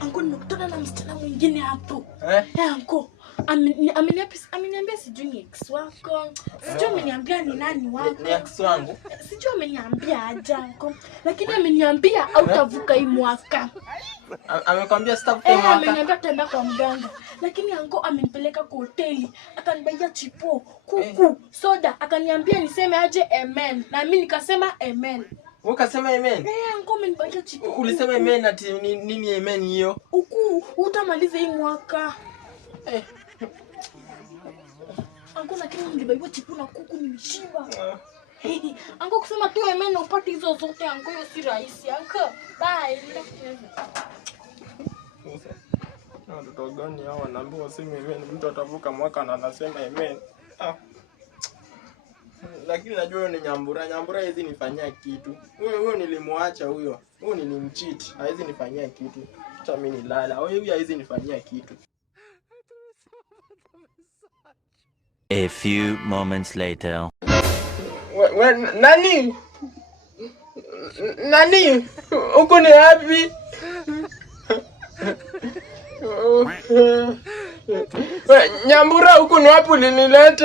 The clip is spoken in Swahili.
Anko nimekutana na msichana mwingine hapo. Anko ameniambia sijui ni ex wako. Sijui ameniambia ni nani wako. Ni ex wangu? Sijui ameniambia aje Anko. Lakini ameniambia hautavuka hii mwaka. Amekwambia sitavuka hii mwaka? Ameniambia tutaenda kwa mganga. Lakini Anko amenipeleka kwa hoteli. Akanibaia chipo, kuku, soda. Akaniambia niseme aje amen. Na mimi nikasema amen. Wewe ukasema amen? Anko amenibaia chipo. Ulisema amen ati nini amen hiyo? Utamaliza hii mwaka. Anko lakini nilibaiwa chipo na kuku nimeshiba. Anko kusema tu amen upate hizo zote Anko hiyo si rahisi Anko. Bye. Watoto gani hao wanaambiwa waseme amen, mtu atavuka mwaka na anasema amen. Lakini najua wewe ni nyambura. Nyambura hizi nifanyia kitu. Wewe nilimwacha huyo. Huyo nilimcheat. Haizi nifanyia kitu. Hata mimi nilala. Wewe haizi nifanyia kitu. A few moments later. Nani? Uko ni wapi? Nyambura, uko ni wapi ulinileta?